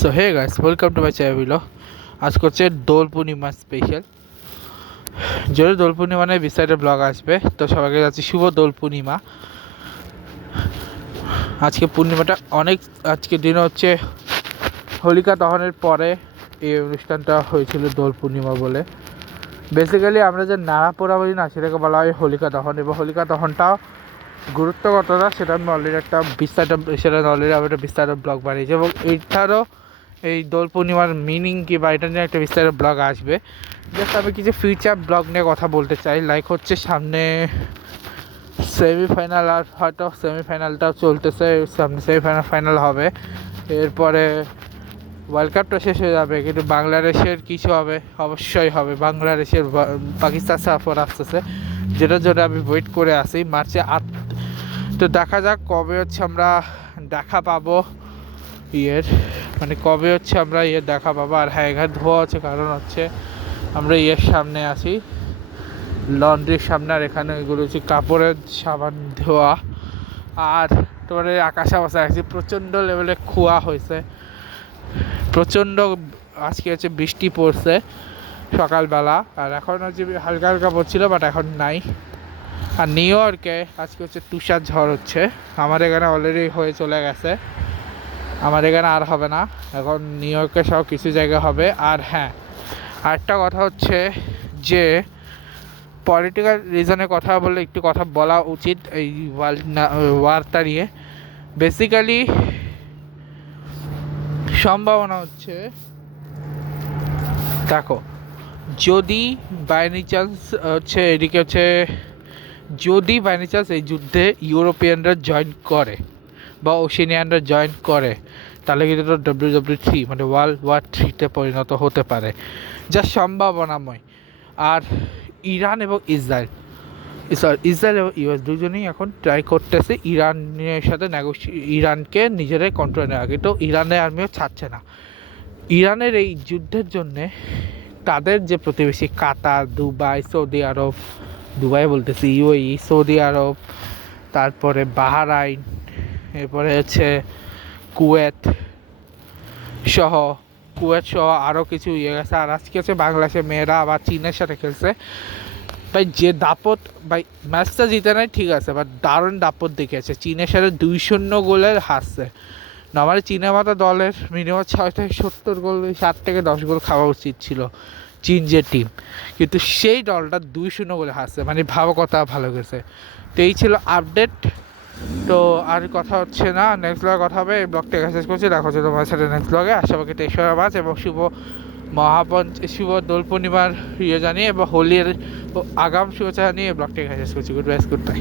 So hey guys, welcome to my channel. আজকে হচ্ছে Dol Purnima special. যদি দোল পূর্ণিমা নিয়ে বিস্তারিত ব্লগ আসবে, তো সবাইকে যাচ্ছি শুভ দোল পূর্ণিমা। আজকে পূর্ণিমাটা আজকের দিন হচ্ছে হোলিকা দহনের পরে এই অনুষ্ঠানটা হয়েছিল দোল পূর্ণিমা বলে। বেসিক্যালি আমরা যে নাড়া পোড়া বলি না, সেটাকে বলা হয় হোলিকা দহন, এবং হোলিকা দহনটাও গুরুত্ব কতটা সেটা আমি অলরেডি একটা বিস্তারিত ব্লগ বানিয়েছি, এবং এইটারও এই দোল পূর্ণিমার মিনিং কি বা এটা নিয়ে একটা বিস্তারিত ব্লগ আসবে। জাস্ট আমি কিছু ফিউচার ব্লগ নিয়ে কথা বলতে চাই। লাইক হচ্ছে সামনে সেমিফাইনাল, আর হয়তো সেমিফাইনালটাও চলতেছে, সামনে ফাইনাল হবে, এরপরে ওয়ার্ল্ড কাপটা শেষ হয়ে যাবে, কিন্তু বাংলাদেশের কিছু হবে, অবশ্যই হবে। বাংলাদেশের পাকিস্তান সফর আসতেছে, যেটার জন্য আমি ওয়েট করে আসি মার্চে 8। তো দেখা যাক কবে হচ্ছে আমরা দেখা পাবো কবে হচ্ছে আমরা দেখা পাবো। আর হ্যাঁ, এখানে ধোয়া হচ্ছে, কারণ হচ্ছে আমরা সামনে আসি, লন্ড্রির সামনে, আর এখানে এগুলো হচ্ছে কাপড়ের সাবান ধোয়া। আর তোমার আকাশ অবস্থা আছে, প্রচণ্ড লেভেলে খোয়া হয়েছে, প্রচণ্ড। আজকে হচ্ছে বৃষ্টি পড়ছে সকালবেলা, আর এখন হচ্ছে হালকা হালকা পড়ছিল, বাট এখন নাই। আর নিউ ইয়র্কে আজকে হচ্ছে তুষার ঝড় হচ্ছে। আমার এখানে অলরেডি হয়ে চলে গেছে, আমার এখানে আর হবে না, এখন নিউ ইয়র্কে সব কিছু জায়গা হবে। আর হ্যাঁ, আরেকটা কথা হচ্ছে যে পলিটিক্যাল রিজনের কথা বললে একটু কথা বলা উচিত এই ওয়ারটা নিয়ে। বেসিক্যালি সম্ভাবনা হচ্ছে, দেখো, যদি বাইনি চান্স হচ্ছে এদিকে হচ্ছে, যদি বাইনি চান্স এই যুদ্ধে ইউরোপিয়ানরা জয়েন করে বা ওশেনিয়ানরা জয়েন করে, তাহলে কিন্তু WW3 মানে ওয়ার্ল্ড ওয়ার 3 পরিণত হতে পারে, যা সম্ভাবনাময়। আর ইরান এবং ইসরায়েল এবং ইউএস দুজনেই এখন ট্রাই করতেছে ইরানের সাথে ইরানকে নিজেরাই কন্ট্রোলে নেওয়া, কিন্তু ইরানের আর্মিও ছাড়ছে না। ইরানের এই যুদ্ধের জন্যে তাদের যে প্রতিবেশী কাতার, দুবাই, সৌদি আরব, দুবাই বলতেছি, ইউএই, সৌদি আরব, তারপরে বাহরাইন, এরপরে হচ্ছে কুয়েত সহ আরও কিছু গেছে। আর আজকে হচ্ছে বাংলাদেশের মেয়েরা আবার চীনের সাথে খেলছে। ভাই যে দাপট, ভাই ম্যাচটা জিতে নাই ঠিক আছে, বাট দারুণ দাপট দেখিয়েছে। চীনের সাথে 2-0 গোলের হারছে। নর্মালি চীনের মতো দলের মিনিমাম 6 থেকে 70 গোল, 7 থেকে 10 গোল খাওয়া উচিত ছিল চীন যে টিম, কিন্তু সেই দলটা 2-0 গোলে হারছে, মানে ভালো কথা, ভালো গেছে। তো এই ছিল আপডেট। তো আর কথা হচ্ছে না, নেক্সট ব্লগে কথা হবে। এই ব্লগটা শেষ করছি, দেখা হচ্ছে তোমার সাথে নেক্সট ব্লগে। আশাবাকি 23 মার্চ এবং শুভ দোল পূর্ণিমার জানিয়ে, এবং হোলির আগাম শুভেচ্ছা জানিয়ে ব্লগটা শেষ করছি। Good bye.